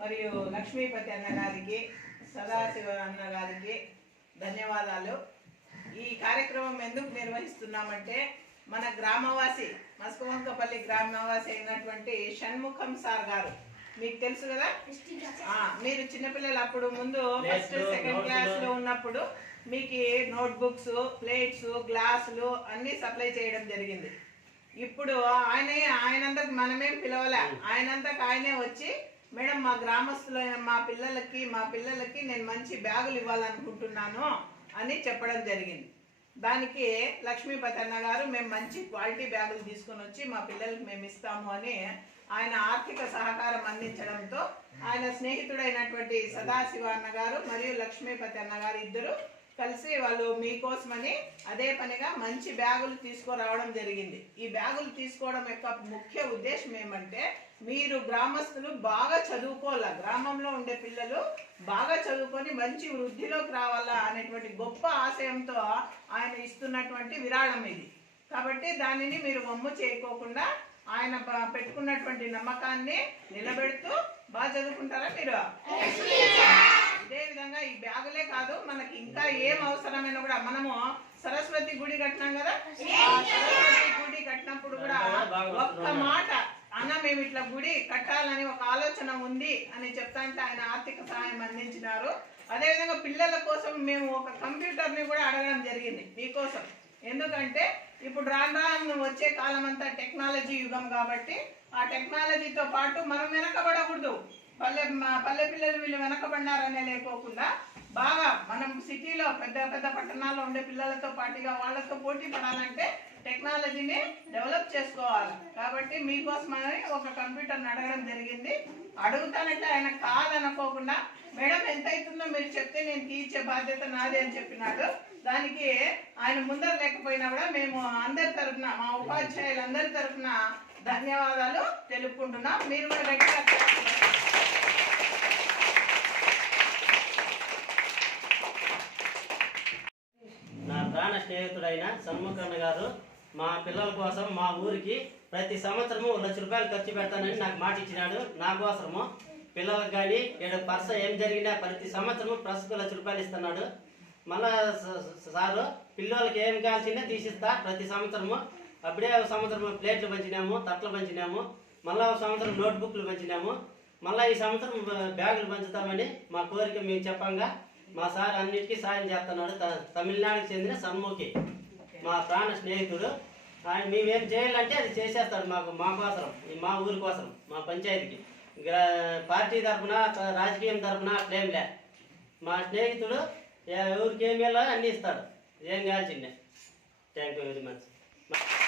మరియు లక్ష్మీపతి అన్న గారికి సదాశివ అన్న గారికి ధన్యవాదాలు. ఈ కార్యక్రమం ఎందుకు నిర్వహిస్తున్నామంటే మన గ్రామవాసి మస్కవంకపల్లి గ్రామవాసి అయినటువంటి షణ్ముఖం సార్ గారు. మీకు తెలుసు కదా? మీరు చిన్నపిల్లలు అప్పుడు ముందు ఫస్ట్ సెకండ్ క్లాస్లో ఉన్నప్పుడు మీకు నోట్ బుక్స్ ప్లేట్స్ గ్లాసులు అన్ని సప్లై చేయడం జరిగింది. ఇప్పుడు ఆయన ఆయనంతకు మనమేం పిలవలే. ఆయనంతకు ఆయనే వచ్చి మేడం మా గ్రామస్తులైన మా పిల్లలకి మా పిల్లలకి నేను మంచి బ్యాగులు ఇవ్వాలనుకుంటున్నాను అని చెప్పడం జరిగింది. దానికి లక్ష్మీపతి అన్న గారు మేము మంచి క్వాలిటీ బ్యాగులు తీసుకొని వచ్చి మా పిల్లలకి మేము ఇస్తాము అని ఆయన ఆర్థిక సహకారం అందించడంతో ఆయన స్నేహితుడైనటువంటి సదాశివ అన్న గారు మరియు లక్ష్మీపతి అన్న గారు ఇద్దరు కలిసి వాళ్ళు మీకోసమని అదే పనిగా మంచి బ్యాగులు తీసుకురావడం జరిగింది. ఈ బ్యాగులు తీసుకోవడం యొక్క ముఖ్య ఉద్దేశం ఏమంటే మీరు గ్రామస్తులు బాగా చదువుకోవాలా? గ్రామంలో ఉండే పిల్లలు బాగా చదువుకొని మంచి వృద్ధిలోకి రావాలా అనేటువంటి గొప్ప ఆశయంతో ఆయన ఇస్తున్నటువంటి విరాళం ఇది. కాబట్టి దానిని మీరు వమ్ము చేయకోకుండా ఆయన పెట్టుకున్నటువంటి నమ్మకాన్ని నిలబెడుతూ బాగా చదువుకుంటారా మీరు? ఇదే విధంగా ఈ బ్యాగులే కాదు మనకి ఇంకా ఏం అవసరమైనా కూడా మనము సరస్వతి గుడి కట్టినాం కదా? సరస్వతి గుడి కట్టినప్పుడు కూడా మేము ఇట్లా గుడి కట్టాలని ఒక ఆలోచన ఉంది అని చెప్తాంటే ఆయన ఆర్థిక సహాయం అందించినారు. అదేవిధంగా పిల్లల కోసం మేము ఒక కంప్యూటర్ని కూడా అడగడం జరిగింది మీకోసం. ఎందుకంటే ఇప్పుడు రాను రాను వచ్చే కాలం అంతా టెక్నాలజీ యుగం కాబట్టి ఆ టెక్నాలజీతో పాటు మనం వెనకబడకూడదు. పల్లె మా- పల్లె పిల్లలు వీళ్ళు వెనకబడినారనే లేకోకుండా బాగా మనం సిటీలో పెద్ద పెద్ద పట్టణాల్లో ఉండే పిల్లలతో పాటుగా వాళ్ళతో పోటీ పడాలంటే టెక్నాలజీని డెవలప్ చేసుకోవాలి. కాబట్టి మీకోసమని ఒక కంప్యూటర్ని అడగడం జరిగింది. అడుగుతానంటే ఆయన కాదనుకోకుండా మేడం ఎంత అవుతుందో మీరు చెప్తే నేను తీర్చే బాధ్యత నాదే అని చెప్పినాడు. దానికి ఆయన ముందర లేకపోయినా కూడా మేము అందరి తరఫున మా ఉపాధ్యాయులందరి తరఫున ధన్యవాదాలు తెలుపుకుంటున్నాం. మీరు కూడా గట్టిగా చెప్పండి. నా ప్రాణ స్నేహితుడైన సన్ముఖన్న గారు. మా పిల్లల కోసం మా ఊరికి ప్రతి సంవత్సరము లక్ష రూపాయలు ఖర్చు పెడతానని నాకు మాట ఇచ్చినాడు. నాకోసరము పిల్లలకు కానీ ఏడు పర్స ఏం జరిగినా ప్రతి సంవత్సరము ప్రస్తుతం లక్ష రూపాయలు ఇస్తున్నాడు. మళ్ళా సారు పిల్లలకి ఏం కావాల్సిందే తీసిస్తా. ప్రతి సంవత్సరము అప్పుడే ఒక సంవత్సరం ప్లేట్లు పంచినాము తట్లు పంచినాము. మళ్ళా ఒక సంవత్సరం నోట్బుక్లు పంచినాము. మళ్ళీ ఈ సంవత్సరం బ్యాగులు పంచుతామని మా కోరిక మేము చెప్పంగా మా సార్ అన్నిటికీ సాయం చేస్తున్నాడు. త- తమిళనాడుకి చెందిన సన్ముఖి మా ప్రాణ స్నేహితుడు. ఆయన మేమేం చేయాలంటే అది చేసేస్తాడు మాకు మా కోసం ఈ మా ఊరి కోసం మా పంచాయతీకి. పార్టీ తరఫున రాజకీయం తరఫున అట్లేం లే. మా స్నేహితుడు ఏ- ఎవరికి ఏం వేయాలో అన్నీ ఇస్తాడు. ఏం కావాల్సిందే. Thank you very much.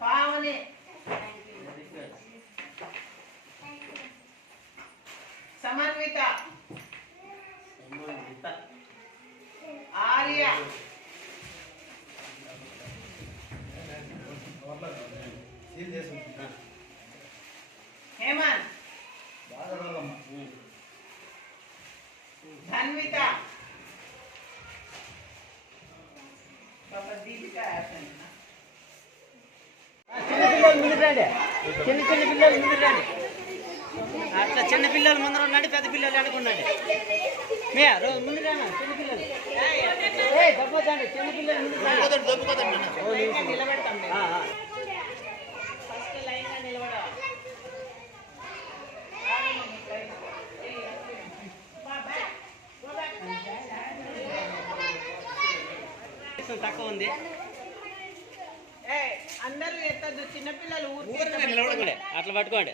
Pavani సమన్విత Arya Hemanth Dhanvitha పాప దీపిక యాసన్ చిన్న పిల్లలు ముందు రండి చిన్న చిన్న పిల్లలు ముందు రండి అట్లా చిన్న పిల్లలు ముందర ఉండండి పెద్ద పిల్లలు అనుకుండండి మే రో ముందు రానా చిన్న పిల్లలు. ఏయ్ దబ్బదండి చిన్న పిల్లలు ముందు. నిలబెడతాం. ఫస్ట్ తక్కువ ఉంది. ఏ అందరూ ఎత్తద్దు చిన్నపిల్లలు ఊరికే ఊరికే ఎత్తద్దు. నిలబడకండి. అట్లా పట్టుకోండి.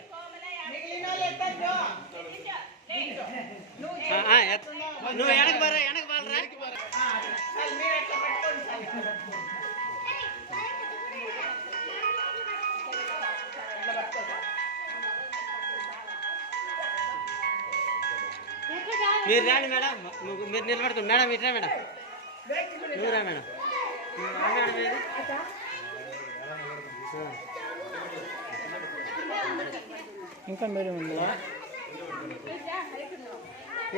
నువ్వు వెనక బారా వెనక బాలరా మీరు రాండి మేడం. మీరు నిలబడుకోండి. మేడం ఇట్రా మేడం. నువ్వు రా మేడం. మేడం? ఇంకా మేడం ఉంది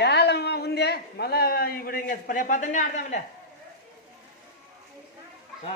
ఏలమ్మా ఉందే. మళ్ళా ఇప్పుడు ఇంకా రేపు పొద్దున్నే ఆడదాంలే. ఆ.